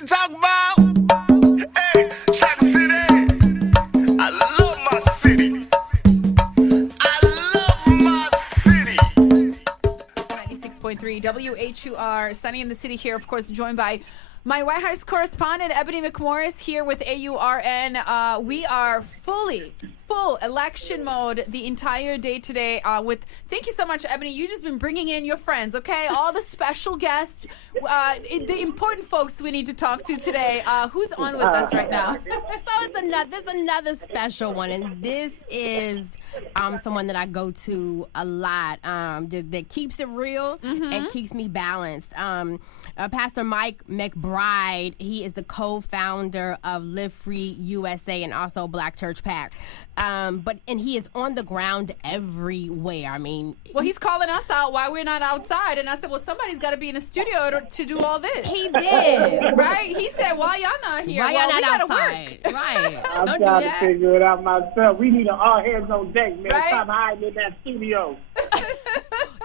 can talk about. Hey, Track City. I love my city. I love my city. 96.3 WHUR, Sunny in the City here, of course, joined by my White House correspondent, Ebony McMorris, here with AURN. We are full election mode the entire day today. Thank you so much, Ebony. You've just been bringing in your friends, okay? All the special guests, the important folks we need to talk to today. Who's on with us right now? So there's another special one, and this is someone that I go to a lot, that keeps it real and keeps me balanced. Pastor Mike McBride, he is the co-founder of Live Free USA and also Black Church PAC. And he is on the ground everywhere. I mean, well, he's calling us out while we're not outside, and I said, well, somebody's got to be in the studio to do all this. He did. Right? He said, why y'all not here? Why y'all not outside? Right. I'm trying to figure it out myself. We need an all hands on deck, man. Right? Stop hiding in that studio.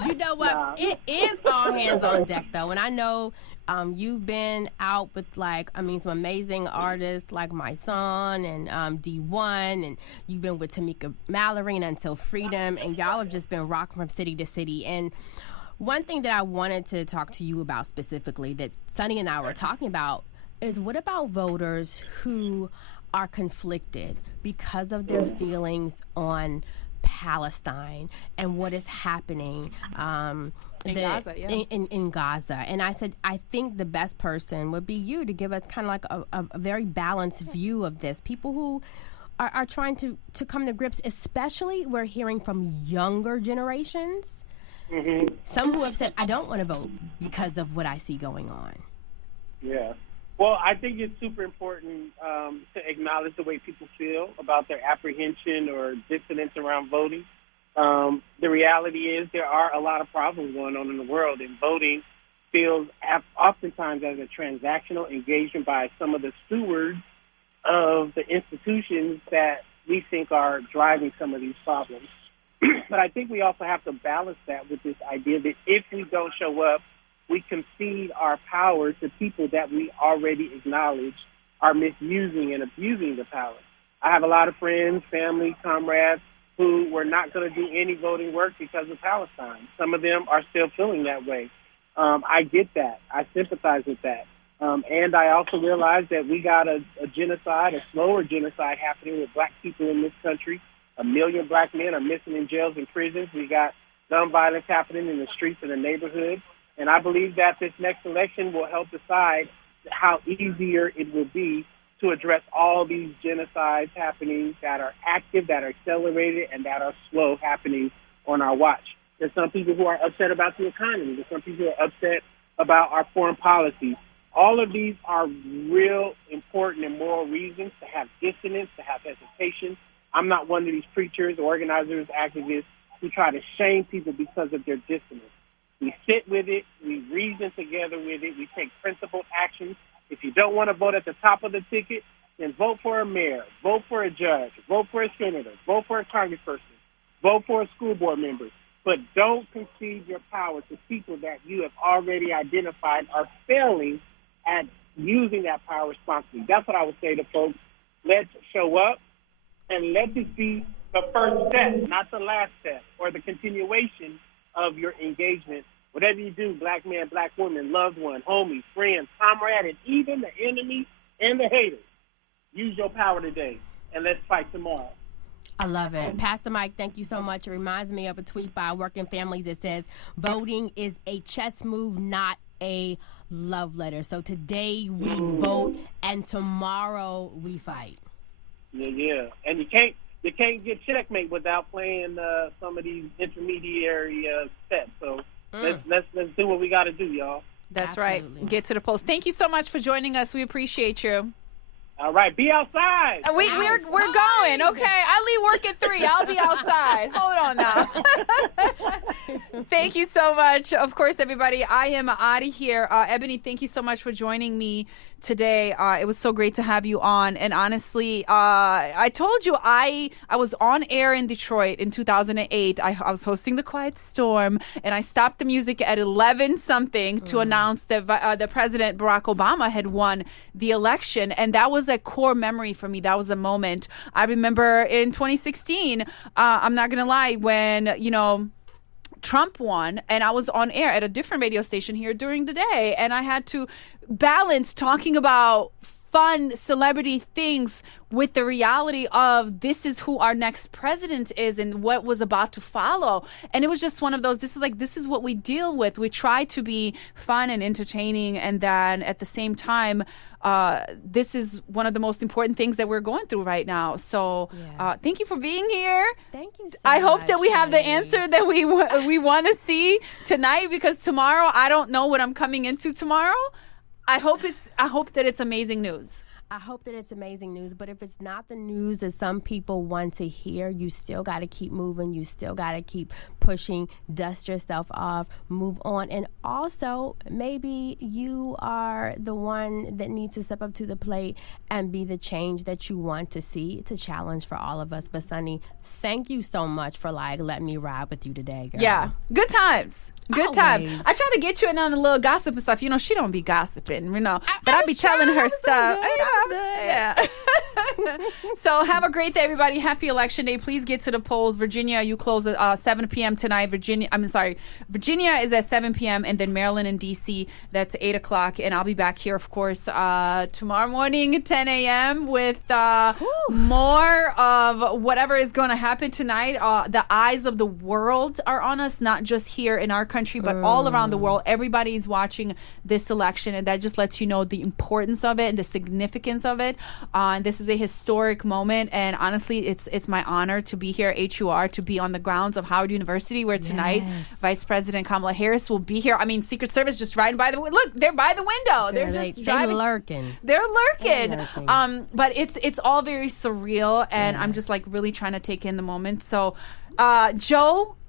You know what? Nah. It is all hands on deck, though. And I know you've been out with, some amazing artists like My Son and D1, and you've been with Tamika Mallory and Until Freedom, and y'all have just been rocking from city to city. And one thing that I wanted to talk to you about specifically that Sunny and I were talking about is, what about voters who are conflicted because of their feelings on Palestine and what is happening Gaza, yeah. in Gaza? And I said, I think the best person would be you to give us kind of like a very balanced view of this. People who are trying to come to grips, especially we're hearing from younger generations, some who have said, I don't want to vote because of what I see going on. Yeah. Well, I think it's super important to acknowledge the way people feel about their apprehension or dissonance around voting. The reality is there are a lot of problems going on in the world, and voting feels oftentimes as a transactional engagement by some of the stewards of the institutions that we think are driving some of these problems. But I think we also have to balance that with this idea that if we don't show up, we concede our power to people that we already acknowledge are misusing and abusing the power. I have a lot of friends, family, comrades who were not going to do any voting work because of Palestine. Some of them are still feeling that way. I get that. I sympathize with that. And I also realize that we got a genocide, a slower genocide happening with black people in this country. 1 million black men are missing in jails and prisons. We got gun violence happening in the streets of the neighborhood. And I believe that this next election will help decide how easier it will be to address all these genocides happening that are active, that are accelerated, and that are slow happening on our watch. There's some people who are upset about the economy. There's some people who are upset about our foreign policy. All of these are real important and moral reasons to have dissonance, to have hesitation. I'm not one of these preachers, organizers, activists who try to shame people because of their dissonance. We sit with it. We reason together with it. We take principled actions. If you don't want to vote at the top of the ticket, then vote for a mayor, vote for a judge, vote for a senator, vote for a congressperson, vote for a school board member. But don't concede your power to people that you have already identified are failing at using that power responsibly. That's what I would say to folks. Let's show up and let this be the first step, not the last step or the continuation of your engagement. Whatever you do, black man, black woman, loved one, homie, friend, comrade, and even the enemy and the haters, use your power today, and let's fight tomorrow. I love it. Pastor Mike, thank you so much. It reminds me of a tweet by Working Families that says, voting is a chess move, not a love letter. So today we vote, and tomorrow we fight. Yeah. And you can't get checkmate without playing some of these intermediary steps. So let's do what we got to do, y'all. That's Absolutely. right. Get to the polls. Thank you so much for joining us. We appreciate you. All right, be outside. We're going. Okay, I leave work at 3. I'll be outside. Hold on now. Thank you so much. Of course, everybody, I am out of here. Ebony, thank you so much for joining me today. It was so great to have you on. And honestly, I told you I was on air in Detroit in 2008. I was hosting The Quiet Storm, and I stopped the music at 11-something to announce that the President Barack Obama had won the election. And that was a core memory for me. That was a moment. I remember in 2016, I'm not going to lie, when, Trump won, and I was on air at a different radio station here during the day, and I had to balance talking about fun celebrity things with the reality of this is who our next president is and what was about to follow. And it was just one of those, this is what we deal with. We try to be fun and entertaining, and then at the same time, this is one of the most important things that we're going through right now. So thank you for being here. Thank you so I hope much, that we have the Lady. answer that we want to see tonight, because tomorrow I don't know what I'm coming into tomorrow. I hope that it's amazing news. I hope that it's amazing news, but if it's not the news that some people want to hear, you still got to keep moving. You still got to keep pushing, dust yourself off, move on. And also, maybe you are the one that needs to step up to the plate and be the change that you want to see. It's a challenge for all of us. But Sunni, thank you so much for letting me ride with you today, girl. Yeah, good times. Good time. Always. I try to get you in on a little gossip and stuff. She don't be gossiping, but I be telling her stuff. Yeah. So have a great day, everybody. Happy Election Day. Please get to the polls. Virginia, you close at 7 p.m. tonight. Virginia is at 7 p.m. and then Maryland and D.C., that's 8 o'clock. And I'll be back here, of course, tomorrow morning at 10 a.m. with more of whatever is going to happen tonight. The eyes of the world are on us, not just here in our country, but all around the world. Everybody's watching this election, and that just lets you know the importance of it and the significance of it. This is a historic moment, and honestly, it's my honor to be here at HUR, to be on the grounds of Howard University, where tonight Vice President Kamala Harris will be here. I mean, Secret Service just riding by the window. Look, they're by the window. They're just driving. They're lurking. But it's all very surreal, and I'm just really trying to take in the moment. So,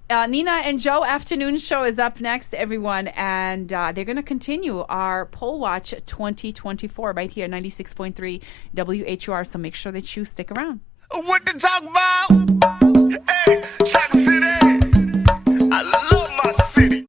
Nina and Joe afternoon show is up next, everyone, and they're going to continue our Poll Watch 2024 right here, 96.3 WHUR. So make sure that you stick around. What to talk about?